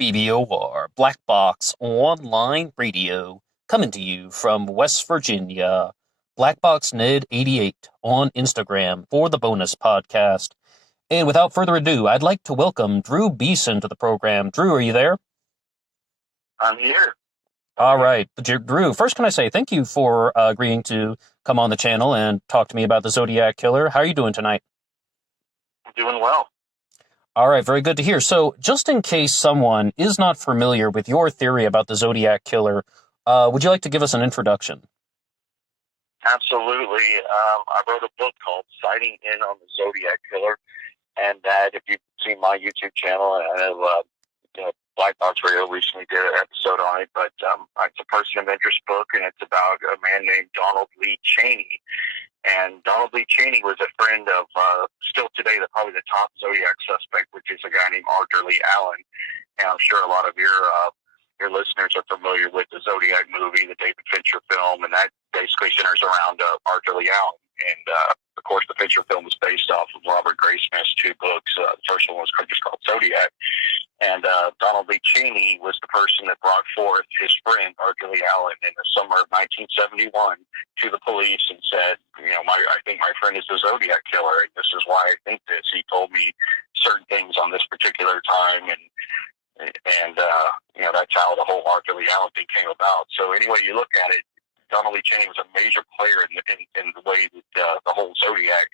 BBOR, Black Box Online Radio, coming to you from West Virginia. Black Box Ned 88 on Instagram for the bonus podcast. And without further ado, I'd like to welcome Drew Beeson to the program. Drew, are you there? I'm here. All right. Drew, first can I say thank you for agreeing to come on the channel and talk to me about the Zodiac Killer. How are you doing tonight? I'm doing well. All right, very good to hear. So, just in case someone is not familiar with your theory about the Zodiac Killer, would you like to give us an introduction? Absolutely. I wrote a book called Sighting In on the Zodiac Killer, and that if you've seen my YouTube channel, I know Black Box Radio recently did an episode on it, but it's a person of interest book, and it's about a man named Donald Lee Cheney. And Donald Lee Cheney was a friend of, still today, probably the top Zodiac suspect, which is a guy named Arthur Lee Allen. And I'm sure a lot of your listeners are familiar with the Zodiac movie, the David Fincher film, and that basically centers around Arthur Lee Allen. And, of course, the Fincher film was based off of Robert Graysmith's two books. The first one was just called Zodiac. And Donald Lee Cheney was the person that brought forth his friend, Arthur Lee Allen, in the summer of 1971 to the police and said, I think my friend is the Zodiac Killer, and this is why I think this. He told me certain things on this particular time, and that's how the whole Arthur Lee Allen thing came about. So anyway you look at it, Donald Lee Cheney was a major player in the way that the whole Zodiac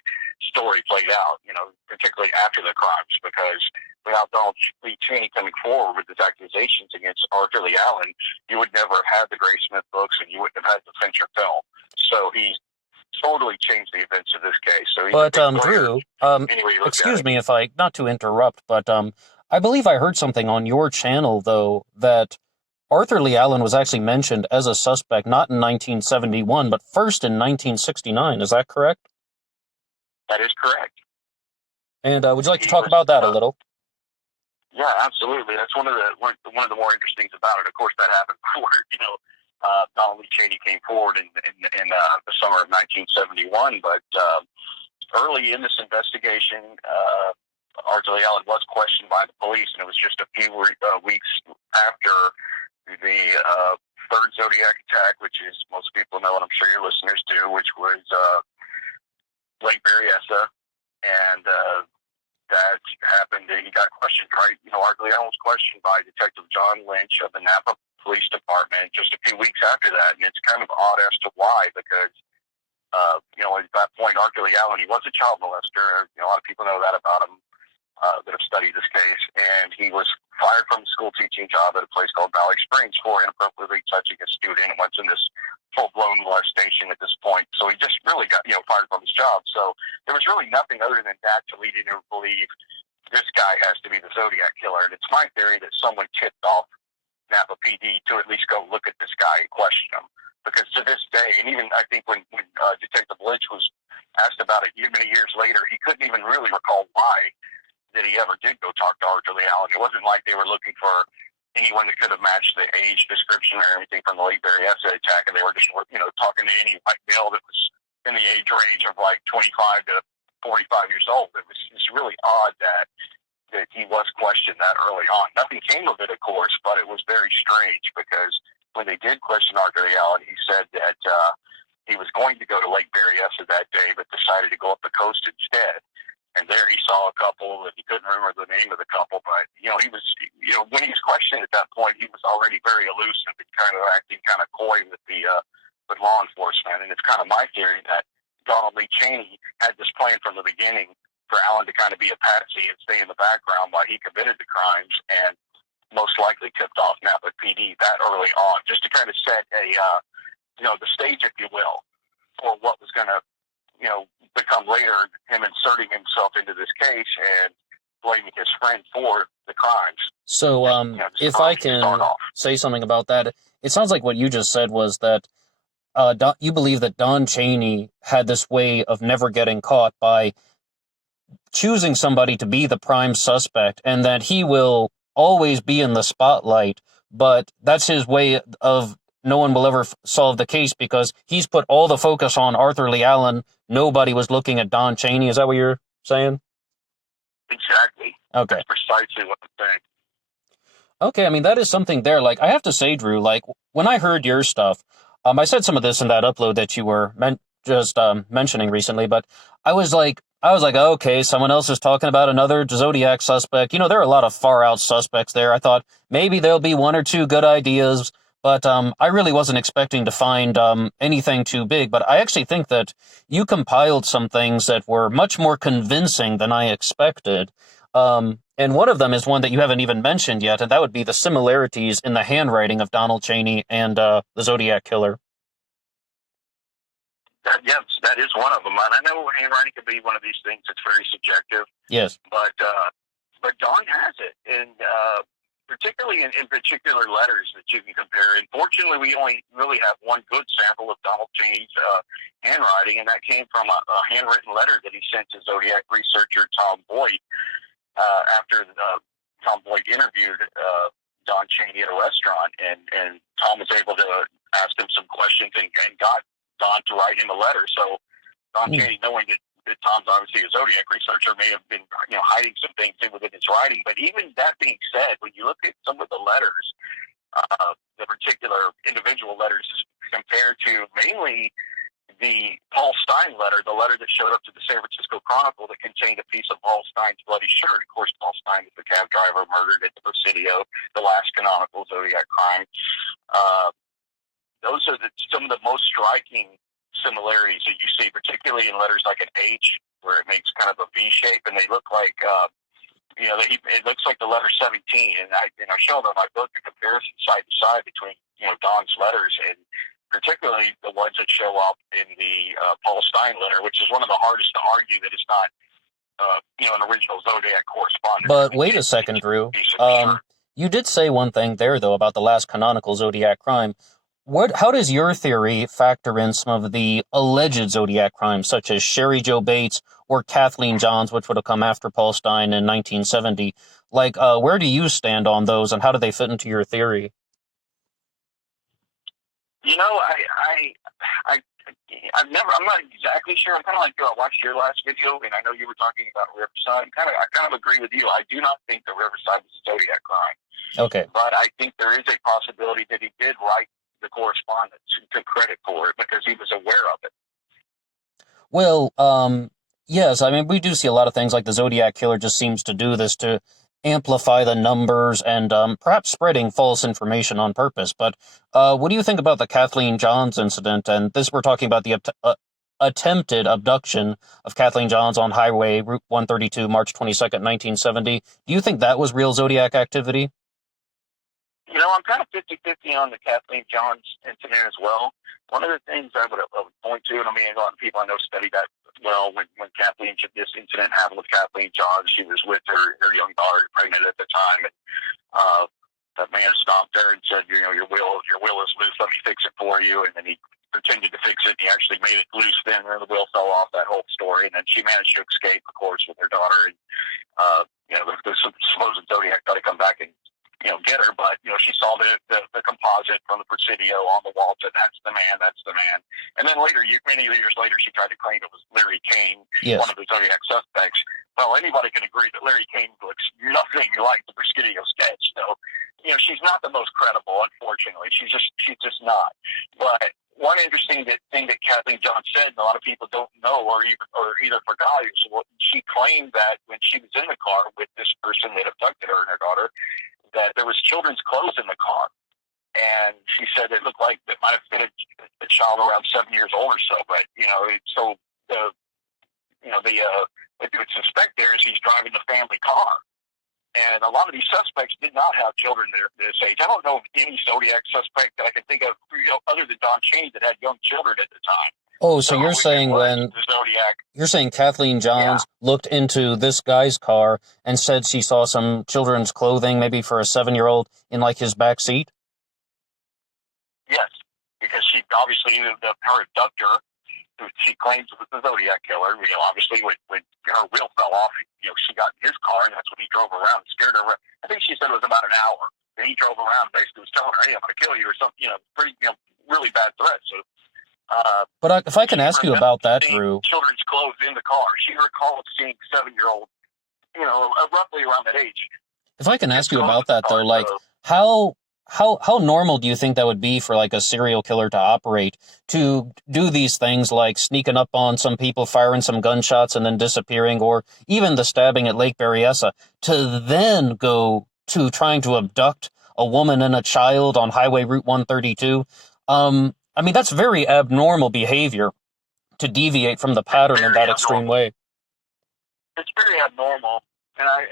story played out, particularly after the crimes, because without Donald Lee Cheney coming forward with his accusations against Arthur Lee Allen, you would never have had the Graysmith books and you wouldn't have had the Fincher film. So he totally changed the events of this case. So Drew, excuse me it. if not to interrupt, but I believe I heard something on your channel, though, that Arthur Lee Allen was actually mentioned as a suspect not in 1971, but first in 1969. Is that correct? That is correct. And would you like to talk about that a little? Yeah, absolutely. That's one of the more interesting things about it. Of course, that happened before Donald Lee Cheney came forward in the summer of 1971. But early in this investigation, Arthur Lee Allen was questioned by the police, and it was just a few weeks after the third Zodiac attack, which is most people know, and I'm sure your listeners do, which was Lake Berryessa, and that happened, and he got questioned, right? Arthur Lee Allen was questioned by Detective John Lynch of the Napa Police Department just a few weeks after that, and it's kind of odd as to why, because, at that point, Arthur Lee Allen, he was a child molester. A lot of people know that about him that have studied this case, and he was fired from a school teaching job at a place called Valley Springs for inappropriately touching a student and went in this full-blown molestation at this point. So he just really got, fired from his job. So there was really nothing other than that to lead you to believe this guy has to be the Zodiac Killer. And it's my theory that someone tipped off Napa PD to at least go look at this guy and question him. Because to this day, and even I think when Detective Lynch was asked about it many years later, he couldn't even really recall why that he ever did go talk to Arthur Lee Allen. It wasn't like they were looking for anyone that could have matched the age description or anything from the Lake Berryessa attack, and they were just, talking to any white male that was in the age range of like 25 to 45 years old. It was just really odd that he was questioned that early on. Nothing came of it, of course, but it was very strange because when they did question Arthur Lee Allen, he said that he was going to go to Lake Berryessa that day, but decided to go up the coast instead. And there he saw a couple, and he couldn't remember the name of the couple, but, he was, when he was questioned at that point, he was already very elusive and kind of acting kind of coy with with law enforcement. And it's kind of my theory that Donald Lee Cheney had this plan from the beginning for Allen to kind of be a patsy and stay in the background while he committed the crimes, and most likely tipped off Napa PD that early on, just to kind of set the stage, if you will, for what was going to, become later him inserting himself into this case and blaming his friend for the crimes. So, if I can say something about that, it sounds like what you just said was that you believe that Don Cheney had this way of never getting caught by choosing somebody to be the prime suspect, and that he will always be in the spotlight, but that's his way of no one will ever solve the case because he's put all the focus on Arthur Lee Allen. Nobody was looking at Don Cheney. Is that what you're saying? Exactly. Okay. That's precisely what I'm saying. Okay, I mean, that is something there. Like, I have to say, Drew, like, when I heard your stuff, I said some of this in that upload that you were mentioning recently, but I was like, okay, someone else is talking about another Zodiac suspect. You know, there are a lot of far out suspects there. I thought maybe there'll be one or two good ideas, but I really wasn't expecting to find anything too big. But I actually think that you compiled some things that were much more convincing than I expected. And one of them is one that you haven't even mentioned yet, and that would be the similarities in the handwriting of Donald Cheney and the Zodiac Killer. Yes, that is one of them. And I know handwriting can be one of these things that's very subjective. Yes. But Don has it, and particularly in particular letters that you can compare. And fortunately, we only really have one good sample of Donald Cheney's handwriting, and that came from a handwritten letter that he sent to Zodiac researcher Tom Boyd after Tom Boyd interviewed Don Cheney at a restaurant, and Tom was able to ask him some questions and got Don to write him a letter. So Don Cheney, knowing that Tom's obviously a Zodiac researcher, may have been hiding some things within his writing. But even that being said, when you look at some of the letters, the particular individual letters compared to mainly the Paul Stine letter, the letter that showed up to the San Francisco Chronicle that contained a piece of Paul Stine's bloody shirt. Of course, Paul Stine is the cab driver murdered at the Presidio, the last canonical Zodiac crime. Those are some of the most striking similarities that you see, particularly in letters like an H, where it makes kind of a V shape, and they look like, it looks like the letter 17. And I show them in my book the comparison side to side between, Don's letters, and particularly the ones that show up in the Paul Stine letter, which is one of the hardest to argue that it's not, an original Zodiac correspondent. But wait a second, Drew. You did say one thing there, though, about the last canonical Zodiac crime. How does your theory factor in some of the alleged Zodiac crimes, such as Sherry Jo Bates or Kathleen Johns, which would have come after Paul Stine in 1970? Like, where do you stand on those, and how do they fit into your theory? I'm not exactly sure. I'm kind of like you. I watched your last video, and I know you were talking about Riverside. I kind of agree with you. I do not think that Riverside was a Zodiac crime. Okay. But I think there is a possibility that he did write the correspondence and took credit for it because he was aware of it. Well, yes, I mean, we do see a lot of things like the Zodiac Killer just seems to do this to amplify the numbers and perhaps spreading false information on purpose. But what do you think about the Kathleen Johns incident? And this, we're talking about the attempted abduction of Kathleen Johns on Highway Route 132, March 22nd, 1970. Do you think that was real Zodiac activity? I'm kind of 50-50 on the Kathleen Johns incident as well. One of the things I would point to, and I mean, a lot of people I know studied that well, when this incident happened with Kathleen Johns, she was with her young daughter, pregnant at the time, and that man stopped her and said, your will is loose, let me fix it for you, and then he pretended to fix it, and he actually made it loose then, and the wheel fell off, that whole story, and then she managed to escape, of course, with her daughter, and the supposed Zodiac got to come back and get her, but she saw the composite from the Presidio on the wall, said that's the man, and then later, many years later, she tried to claim it was Larry Kane, yes, one of the Zodiac suspects. Well, anybody can agree that Larry Kane looks nothing like the Presidio sketch, so she's not the most credible, unfortunately. She's just not. But one interesting thing that Kathleen Johns said, and a lot of people don't know or either forgot, is what she claimed that when she was in the car with this person that abducted her and her daughter, that there was children's clothes in the car. And she said it looked like it might have fit a child around 7 years old or so. But, what you would suspect there is he's driving the family car. And a lot of these suspects did not have children this age. I don't know of any Zodiac suspect that I can think of, other than Don Cheney, that had young children at the time. Oh, so you're saying you're saying Kathleen Johns looked into this guy's car and said she saw some children's clothing, maybe for a 7-year-old, in like his back seat? Yes, because she obviously her abductor, who she claims was the Zodiac Killer. Obviously when her wheel fell off, she got in his car, and that's when he drove around and scared her. I think she said it was about an hour. And he drove around, basically was telling her, "Hey, I'm going to kill you," or something. Pretty really bad threat. So. But if I can ask you about that, Drew. Children's clothes in the car. She recalled seeing 7-year-old, roughly around that age. If I can ask you about that, though, like, how normal do you think that would be for like a serial killer to operate, to do these things like sneaking up on some people, firing some gunshots, and then disappearing, or even the stabbing at Lake Berryessa, to then go to trying to abduct a woman and a child on Highway Route 132? I mean, that's very abnormal behavior to deviate from the pattern in that extreme way. It's very abnormal, and I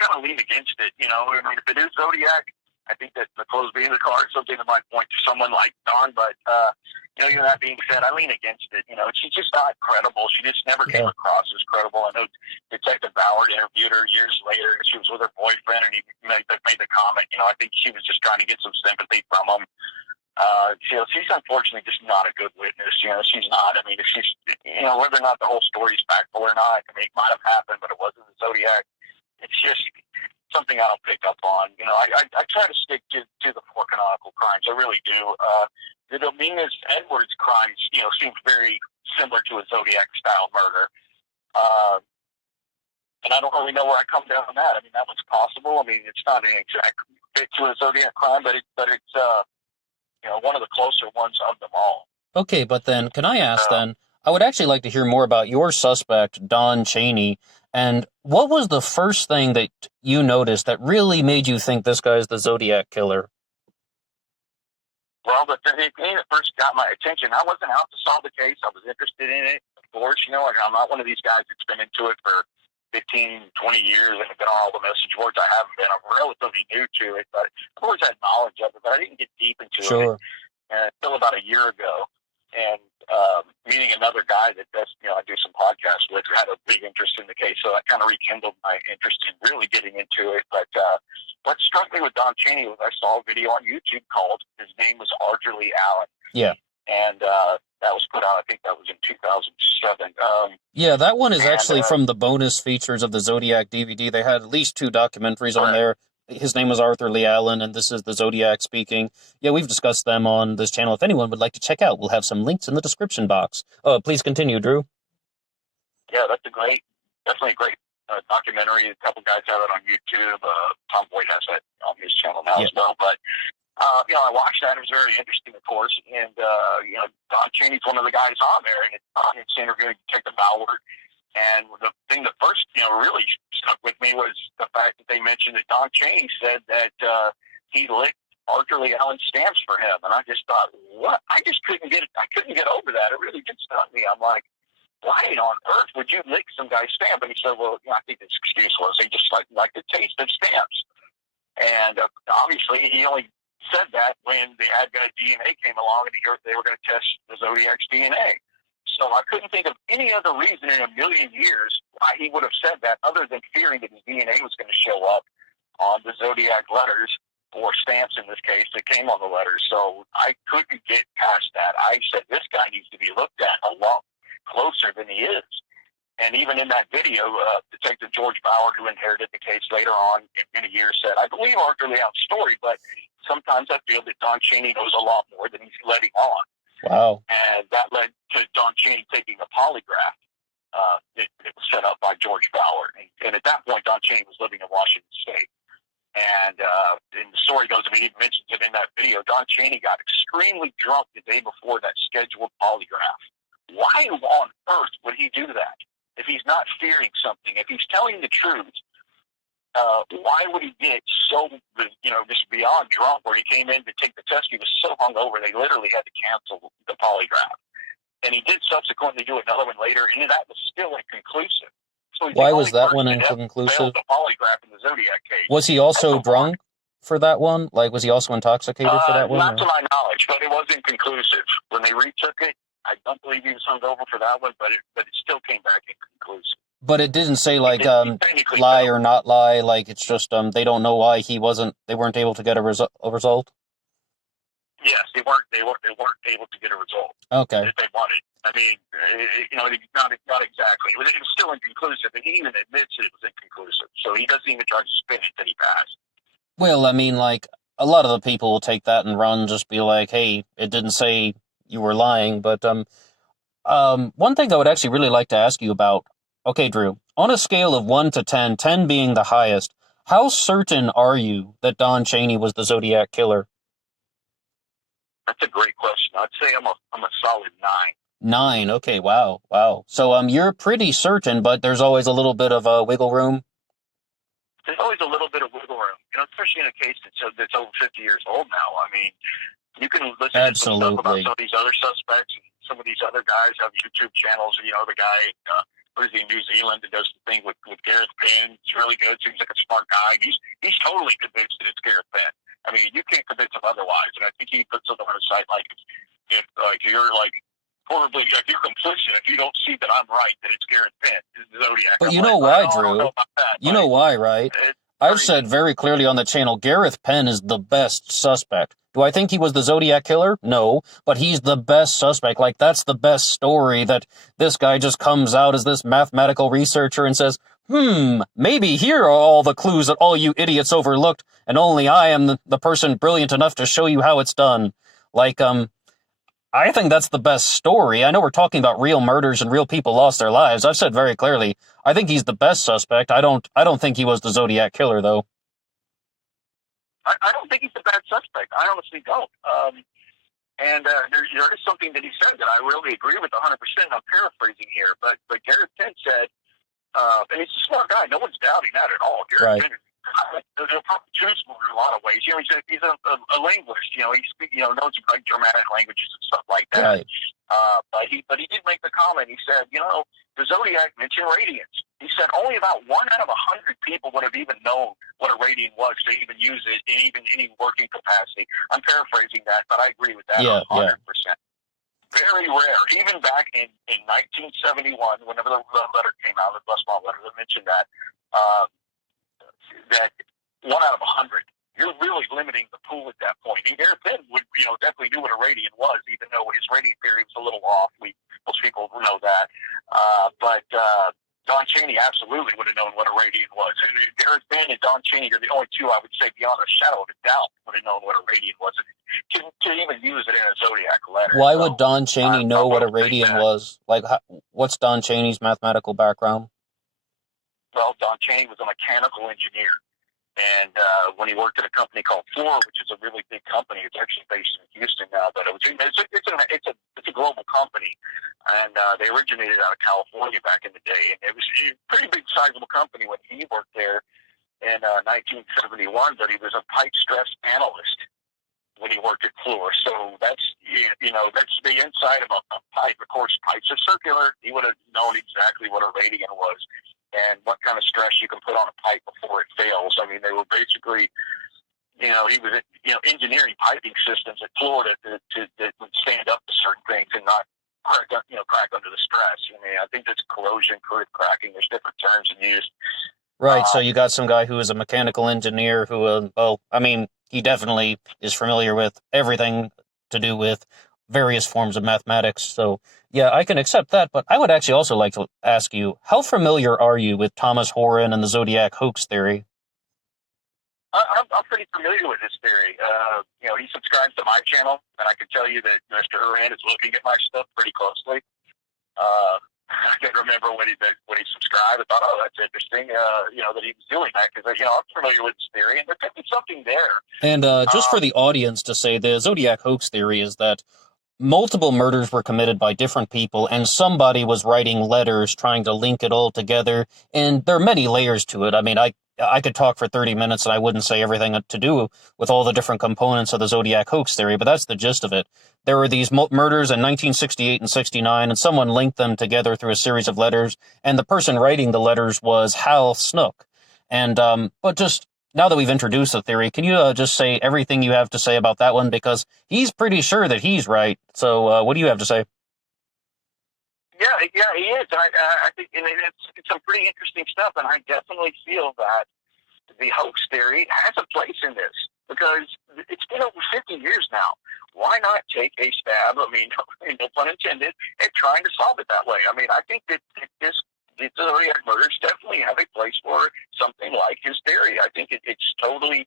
kind of lean against it. I mean, if it is Zodiac, I think that the clothes being the car is something that might point to someone like Don. But even that being said, I lean against it. She's just not credible. She just never came across as credible. I know Detective Ballard interviewed her years later. She was with her boyfriend, and he made the comment. I think she was just trying to get some sympathy from him. She's unfortunately just not a good witness. She's not. I mean, if she's, whether or not the whole story's factual or not, I mean, it might have happened, but it wasn't the Zodiac. It's just something I don't pick up on. I try to stick to the four canonical crimes. I really do. The Dominguez Edwards crimes, seems very similar to a Zodiac style murder. And I don't really know where I come down on that. I mean, that was possible. I mean, it's not an exact fit to a Zodiac crime, but it's one of the closer ones of them all. Okay, but then, can I ask then, I would actually like to hear more about your suspect, Don Cheney, and what was the first thing that you noticed that really made you think this guy's the Zodiac Killer? Well, the thing that first got my attention, I wasn't out to solve the case. I was interested in it, of course. I'm not one of these guys that's been into it for 15, 20 years and have been on all the message boards. I haven't been. I'm relatively new to it, but I've always had knowledge of it, but I didn't get deep into it until about a year ago. And meeting another guy that does, I do some podcasts with, who had a big interest in the case, so that kind of rekindled my interest in really getting into it. But what struck me with Don Cheney was I saw a video on YouTube called, his name was Arthur Lee Allen. Yeah. And that was put out, I think that was in 2007. Yeah, that one is actually from the bonus features of the Zodiac DVD. They had at least 2 documentaries on there. His name was Arthur Lee Allen, and this is the Zodiac speaking. Yeah, we've discussed them on this channel. If anyone would like to check out, we'll have some links in the description box. Please continue, Drew. Yeah, that's definitely a great documentary. A couple guys have it on YouTube. Tom Boyd has that on his channel now as well. But I watched that. It was very interesting, of course. And Don Cheney's one of the guys on there, and it's interviewing Detective Ballard. And the thing that first, really stuck with me was the fact that they mentioned that Don Cheney said that he licked Arthur Lee Allen's stamps for him. And I just thought, what? I just couldn't get it. I couldn't get over that. It really did stun me. I'm like, why on earth would you lick some guy's stamp? And he said, well, I think his excuse was he just like the taste of stamps. And obviously he only said that when the ad guy DNA came along and they were going to test the Zodiac's DNA. So I couldn't think of any other reason in a million years why he would have said that other than fearing that his DNA was going to show up on the Zodiac letters, or stamps in this case, that came on the letters. So I couldn't get past that. I said, this guy needs to be looked at a lot closer than he is. And even in that video, Detective George Ballard, who inherited the case later on in a year, said, I believe Arthur Lee Allen's story, but sometimes I feel that Don Cheney knows a lot more than he's letting on. Wow. And that led to Don Cheney taking a polygraph. It was set up by George Ballard. And at that point, Don Cheney was living in Washington State. And the story goes, he mentions it in that video, Don Cheney got extremely drunk the day before that scheduled polygraph. Why on earth would he do that? If he's not fearing something, if he's telling the truth, why would he get so, just beyond drunk where he came in to take the test? He was so hungover, they literally had to cancel the polygraph. And he did subsequently do another one later, and that was still inconclusive. So why was that one inconclusive? The polygraph in the Zodiac case. Was he also drunk for that one? Like, was he also intoxicated for that one? Not to my knowledge, but it was inconclusive. When they retook it, I don't believe he was hungover for that one, but it still came back inconclusive. But it didn't say lie or not lie. Like, it's just they don't know why they weren't able to get a result. Yes, they weren't able to get a result. Okay. If they wanted. I mean, not exactly. It was still inconclusive, and he even admits it was inconclusive. So he doesn't even try to spin it that he passed. Well, I mean, like, a lot of the people will take that and run, just be like, hey, it didn't say you were lying. But one thing I would actually really like to ask you about. Okay, Drew, on a scale of 1 to 10, 10 being the highest, How certain are you that Don Cheney was the Zodiac Killer? That's a great question. I'd say I'm a solid 9. 9. Okay, wow, wow. So you're pretty certain, but there's always a little bit of wiggle room. There's always a little bit of wiggle room, especially in a case that's over 50 years old now. I mean, you can listen to some stuff about some of these other suspects, and some of these other guys have YouTube channels. The guy who's in New Zealand that does the thing with Gareth Penn. It's really good. Seems like a smart guy. He's totally convinced that it's Gareth Penn. I mean, you can't convince him otherwise. And I think he puts it on his site like if you're like horribly, if you're complicit, if you don't see that I'm right, that it's Gareth Penn, it's Zodiac. But you know why, Drew? You know why, right? I've said very clearly on the channel, Gareth Penn is the best suspect. Do I think he was the Zodiac Killer? No, but he's the best suspect. Like, that's the best story, that this guy just comes out as this mathematical researcher and says, maybe here are all the clues that all you idiots overlooked, and only I am the person brilliant enough to show you how it's done. Like, I think that's the best story. I know we're talking about real murders and real people lost their lives. I've said very clearly, I think he's the best suspect. I don't think he was the Zodiac Killer, though. I don't think he's a bad suspect. I honestly don't. And there is something that he said that I really agree with 100%. I'm paraphrasing here, but Gareth Penn said, and he's a smart guy. No one's doubting that at all. Gareth Penn, they're probably too smart in a lot of ways. He's a linguist. He knows like Germanic languages and stuff like that. But he did make the comment. He said, the Zodiac mentioned radians. He said only about 1 out of 100 people would have even known what a radian was to even use it in even any working capacity. I'm paraphrasing that, but I agree with that 100%. Very rare. Even back in 1971, whenever the letter came out, the Westmont letter that mentioned that, that 1 out of 100. You're really limiting the pool at that point. And Gareth Penn would, definitely knew what a radian was, even though his radian theory was a little off. Most people know that. But Don Cheney absolutely would have known what a radian was. Gareth Penn and Don Cheney are the only two I would say beyond a shadow of a doubt would have known what a radian was. To even use it in a Zodiac letter. Why would Don Cheney know what a radian was? Like, what's Don Cheney's mathematical background? Well, Don Cheney was a mechanical engineer. And when he worked at a company called Fluor, which is a really big company, it's actually based in Houston now, but it's a global company, and they originated out of California back in the day, and it was a pretty big, sizable company when he worked there in 1971. But he was a pipe stress analyst when he worked at Fluor, so that's the inside of a pipe. Of course, pipes are circular. He would have known exactly what a radian was and what kind of stress you can put on a pipe before it fails. I mean, they were basically, he was, engineering piping systems at Florida that would stand up to certain things and not crack under the stress. I mean, I think that's corrosion, cracking. There's different terms used. Right, so you got some guy who is a mechanical engineer who, he definitely is familiar with everything to do with various forms of mathematics, so yeah, I can accept that, but I would actually also like to ask you, how familiar are you with Thomas Horan and the Zodiac hoax theory? I'm pretty familiar with his theory. He subscribes to my channel, and I can tell you that Mr. Horan is looking at my stuff pretty closely. I can't remember when he subscribed. I thought, oh, that's interesting, that he was doing that, because, I'm familiar with his theory, and there could be something there. And just for the audience to say, the Zodiac hoax theory is that multiple murders were committed by different people, and somebody was writing letters trying to link it all together, and there are many layers to it. I mean, I could talk for 30 minutes and I wouldn't say everything to do with all the different components of the Zodiac hoax theory, but that's the gist of it. There were these murders in 1968 and 69, and someone linked them together through a series of letters, and the person writing the letters was Hal Snook. And, but just now that we've introduced the theory, can you just say everything you have to say about that one? Because he's pretty sure that he's right. So what do you have to say? Yeah, he is. I think it's some pretty interesting stuff, and I definitely feel that the hoax theory has a place in this, because it's been over 50 years now. Why not take a stab, no pun intended, at trying to solve it that way? I mean, I think that the Zodiac murders definitely have a place for something like his theory. I think it's totally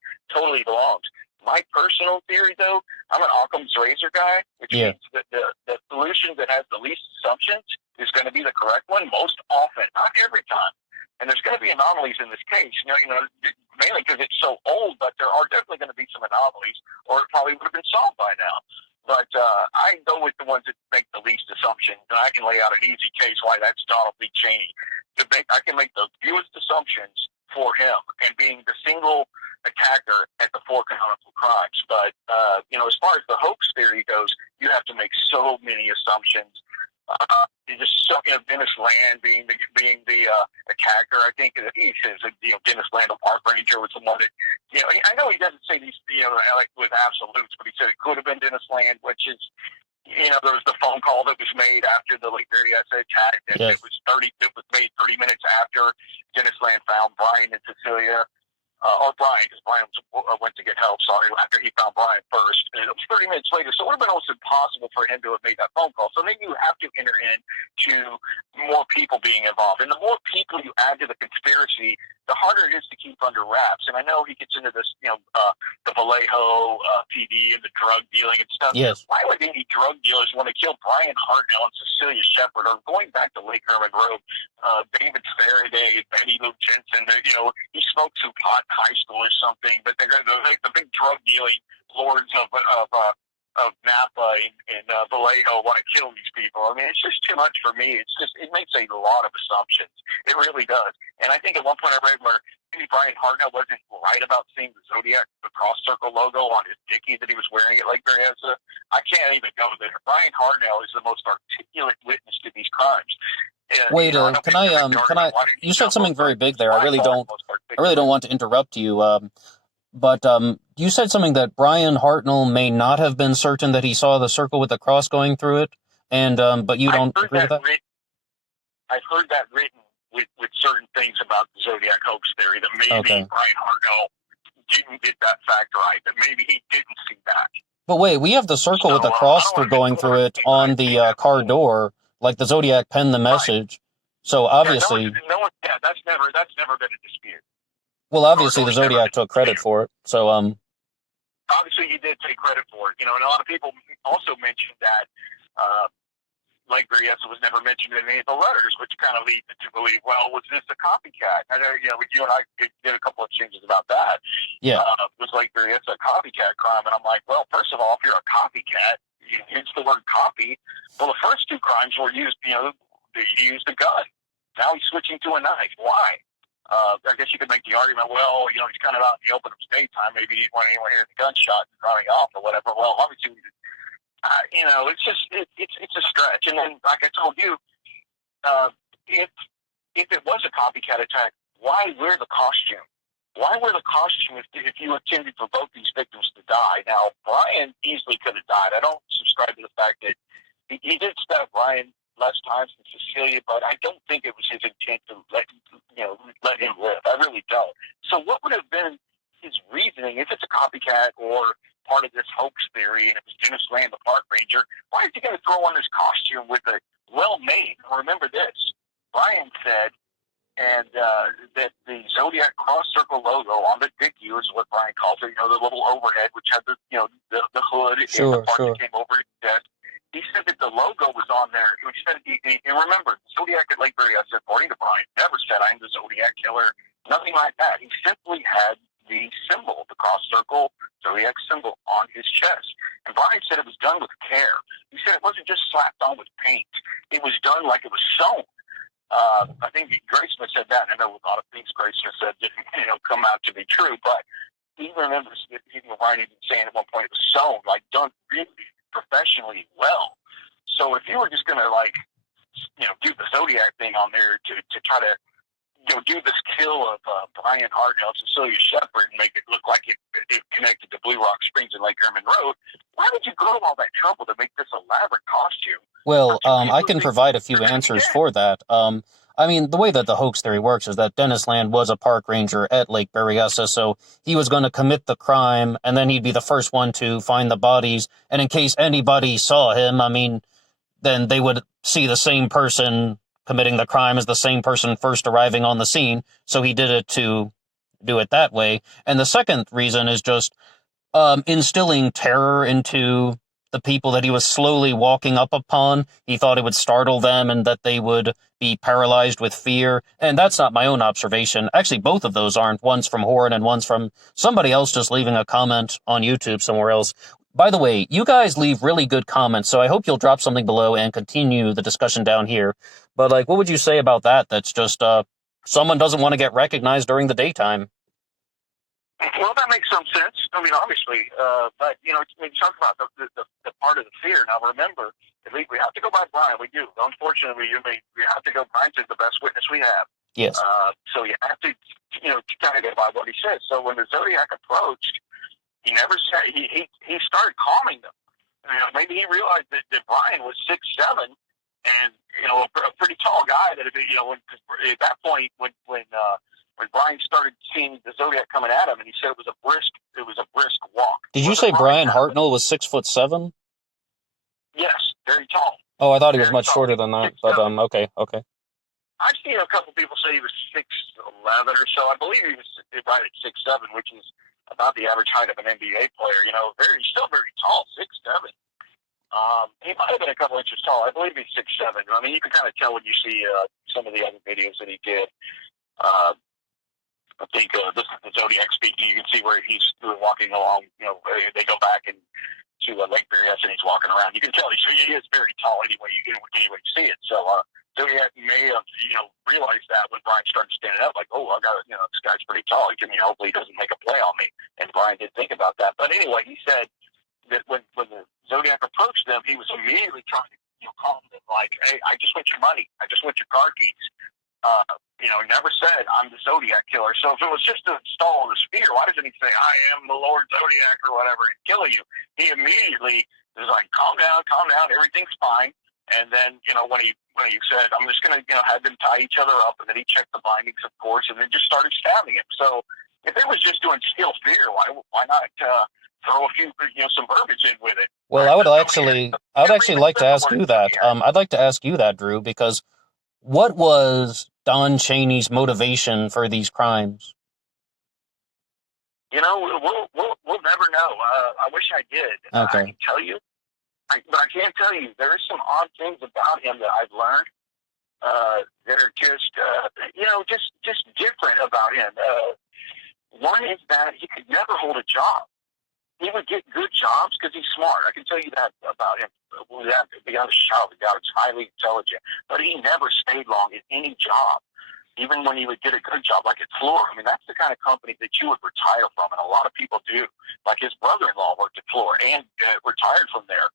belongs. My personal theory, though, I'm an Occam's razor guy, which means that the solution that has the least assumptions is going to be the correct one most often, not every time. And there's going to be anomalies in this case. mainly because it's so old, but there are definitely going to be some anomalies, or it probably would have been solved by now. But I go with the ones that make the least assumptions, and I can lay out an easy case why that's Donald Lee Cheney. I can make the fewest assumptions for him, and being the single attacker at the four canonical crimes. But as far as the hoax theory goes, you have to make so many assumptions. Dennis Land being the attacker. I think he says Dennis Land, the park ranger, was the one that I know he doesn't say these like with absolutes, but he said it could have been Dennis Land, which is there was the phone call that was made after the Lake Berryessa attack, and yes. It was made 30 minutes after Dennis Land found Brian and Cecilia. Or Brian, because Brian went to get help, after he found Brian first. And it was 30 minutes later, so it would have been almost impossible for him to have made that phone call. So then you have to enter into more people being involved. And the more people you add to the conspiracy, the harder it is to keep under wraps. And I know he gets into this, the Vallejo PD and the drug dealing and stuff. Yes. Why would any drug dealers want to kill Brian Hartnell and Cecilia Shepard, or going back to Lake Herman Road, David Faraday, Betty Lou Jensen? He smoked some pot in high school or something, but they're the big drug dealing lords of Napa and Vallejo want to kill these people. I mean, it's just too much for me. It makes a lot of assumptions. It really does. And I think at one point I read where maybe Brian Hartnell wasn't right about seeing the Zodiac, the cross circle logo on his dickie that he was wearing at Lake Berryessa. I can't even go there. Brian Hartnell is the most articulate witness to these crimes. Wait, can I? You said something very big there. I really don't want to interrupt you. But you said something that Brian Hartnell may not have been certain that he saw the circle with the cross going through it, and but you don't agree with that? I've heard that written with certain things about the Zodiac hoax theory, that maybe Brian Hartnell didn't get that fact right, that maybe he didn't see that. But wait, we have the circle with the cross going through it on the car door. Like the Zodiac penned the message, so obviously that's never been a dispute. Well, obviously the Zodiac took credit for it, so obviously he did take credit for it. And a lot of people also mentioned that Lake Berryessa was never mentioned in any of the letters, which kind of leads to believe, well, was this a copycat? I know, you and I did a couple of exchanges about that. Yeah, was Lake Berryessa a copycat crime? And I'm like, well, first of all, if you're a copycat, it's the word copy. Well, the first two crimes were used, he used a gun. Now he's switching to a knife. Why? I guess you could make the argument, well, he's kind of out in the open of daytime. Maybe he didn't want anyone hearing the gunshot and running off or whatever. Well, obviously, it's a stretch. And then, like I told you, if it was a copycat attack, why wear the costume? Why wear the costume if you intended for both these victims to die? Now, Brian easily could have died. I don't subscribe to the fact that he did stab Brian less times than Cecilia, but I don't think it was his intent to let him live. I really don't. So what would have been his reasoning, if it's a copycat or part of this hoax theory, and it was Dennis Land, the park ranger, why is he going to throw on this costume with a well-made? Remember this, Brian said, and that the Zodiac cross circle logo on the dickie is what Brian calls it, the little overhead, which had the hood and the part that came over his desk. He said that the logo was on there. He said, and remember, Zodiac at Lake Berryessa, according to Brian, never said, "I'm the Zodiac Killer," nothing like that. He simply had the symbol, the cross circle Zodiac symbol, on his chest. And Brian said it was done with care. He said it wasn't just slapped on with paint. It was done like it was sewn. I think Graysmith said that. I know a lot of things Graysmith said didn't, come out to be true, but he remembers even Brian even saying at one point it was sewn, like done really professionally well. So if you were just going to do the Zodiac thing on there to try to do this kill of Brian Hartnell and Cecilia Shepard and make it look like it connected to Blue Rock Springs and Lake Herman Road, why would you go to all that trouble to make this elaborate costume? Well, I can provide a few answers for that. I mean, the way that the hoax theory works is that Dennis Land was a park ranger at Lake Berryessa, so he was going to commit the crime, and then he'd be the first one to find the bodies. And in case anybody saw him, then they would see the same person committing the crime as the same person first arriving on the scene. So he did it to do it that way. And the second reason is just instilling terror into the people that he was slowly walking up upon. He thought it would startle them and that they would be paralyzed with fear. And that's not my own observation. Actually, both of those aren't. One's from Horn and one's from somebody else just leaving a comment on YouTube somewhere else. By the way, you guys leave really good comments, so I hope you'll drop something below and continue the discussion down here. But, like, what would you say about that? That's just, someone doesn't want to get recognized during the daytime. Well, that makes some sense. I mean, obviously, but when you talk about the part of the fear. Now, remember, we have to go by Brian. We do. Unfortunately, we have to go. Brian's the best witness we have. Yes. So you have to, kind of go by what he says. So when the Zodiac approached, he never said. He started calming them. Maybe he realized that Brian was 6'7", and a pretty tall guy. That at that point when Brian started seeing the Zodiac coming at him, and he said it was a brisk walk. Did you say Brian Hartnell was 6'7"? Yes, very tall. Oh, I thought he was much shorter than that. But okay. I've seen a couple people say he was 6'11" or so. I believe he was right at 6'7", which is about the average height of an NBA player. Still very tall, 6'7". He might have been a couple inches tall. I believe he's 6'7". I mean, you can kind of tell when you see some of the other videos that he did. I think this is the Zodiac speaking. You can see where he's walking along. They go back to Lake Berryessa, and he's walking around. You can tell he is very tall anyway you see it. So Zodiac may have realized that when Brian started standing up, like, oh, I got this guy's pretty tall. Hopefully he doesn't make a play on me. And Brian did think about that. But anyway, he said that when the Zodiac approached them, he was immediately trying to calm them, like, hey, I just want your money. I just want your car keys. Never said I'm the Zodiac Killer. So if it was just to install this fear, why doesn't he say I am the Lord Zodiac or whatever and kill you? He immediately was like, calm down, everything's fine. And then when he said I'm just gonna have them tie each other up, and then he checked the bindings, of course, and then just started stabbing him. So if it was just to instill fear, why not throw a few some verbiage in with it? Well, I would actually like to ask you that. I'd like to ask you that, Drew, because what was Don Cheney's motivation for these crimes? We'll never know. I wish I did. Okay. I can tell you, but I can't tell you. There are some odd things about him that I've learned that are just different about him. One is that he could never hold a job. He would get good jobs because he's smart. I can tell you that about him. Beyond a shadow of a doubt, he's highly intelligent. But he never stayed long in any job. Even when he would get a good job, like at Fluor. I mean, that's the kind of company that you would retire from, and a lot of people do. Like his brother-in-law worked at Fluor and retired from there.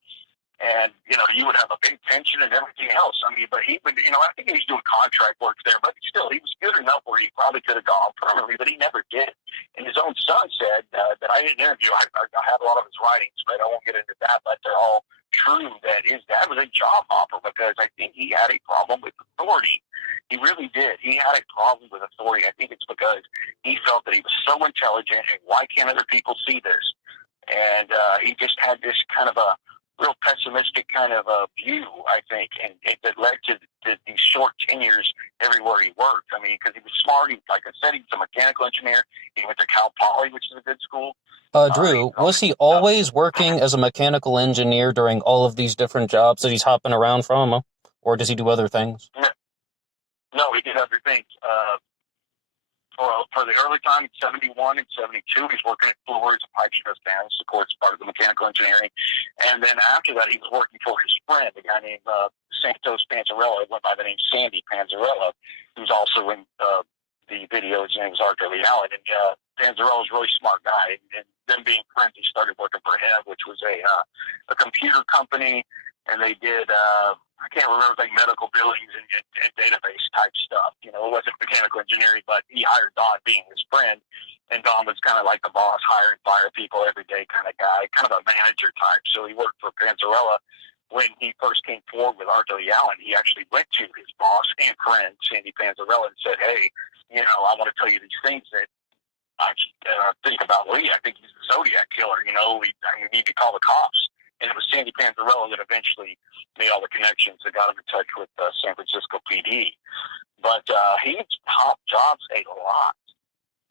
And, you would have a big pension and everything else. I mean, but he would, I think he was doing contract work there, but still, he was good enough where he probably could have gone permanently, but he never did. And his own son said that I didn't interview. I have a lot of his writings, but I won't get into that, but they're all true that his dad was a job hopper because I think he had a problem with authority. He really did. He had a problem with authority. I think it's because he felt that he was so intelligent, and why can't other people see this? And he just had this kind of a real pessimistic kind of a view, I think, and that led to these short tenures everywhere he worked. I mean, because he was smart. Like I said, he was a mechanical engineer. He went to Cal Poly, which is a good school. Drew, was he always working as a mechanical engineer during all of these different jobs that he's hopping around from, or does he do other things? No, he did other things. For the early time, in 71 and 72, he's working at Fluor as a pipe stress analyst, of course, part of the mechanical engineering. And then after that, he was working for his friend, a guy named Santos Panzarella, went by the name Sandy Panzarella, who's also in the video. His name was Arthur Lee Allen. And Panzarella's a really smart guy. And them being friends, he started working for him, which was a computer company. And they did, I can't remember, like medical billings and database type stuff. It wasn't mechanical engineering, but he hired Don being his friend. And Don was kind of like the boss, hire and fire people every day kind of guy, kind of a manager type. So he worked for Panzarella. When he first came forward with Arthur Lee Allen, he actually went to his boss and friend, Sandy Panzarella, and said, hey, I want to tell you these things that I think about Lee. I think he's the Zodiac Killer. We need to call the cops. And it was Sandy Panzarella that eventually made all the connections that got him in touch with San Francisco PD. But he hopped jobs a lot.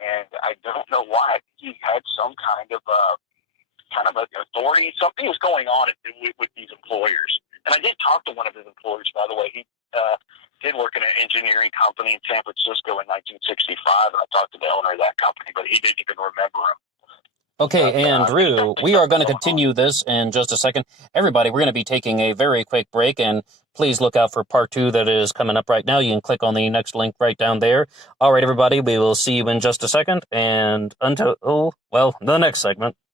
And I don't know why. He had some kind of kind of an authority. Something was going on with these employers. And I did talk to one of his employers, by the way. He did work in an engineering company in San Francisco in 1965, and I talked to the owner of that company, but he didn't even remember him. Okay, and Drew, we are going to continue this in just a second. Everybody, we're going to be taking a very quick break, and please look out for part 2 that is coming up right now. You can click on the next link right down there. All right, everybody, we will see you in just a second, and until, well, the next segment.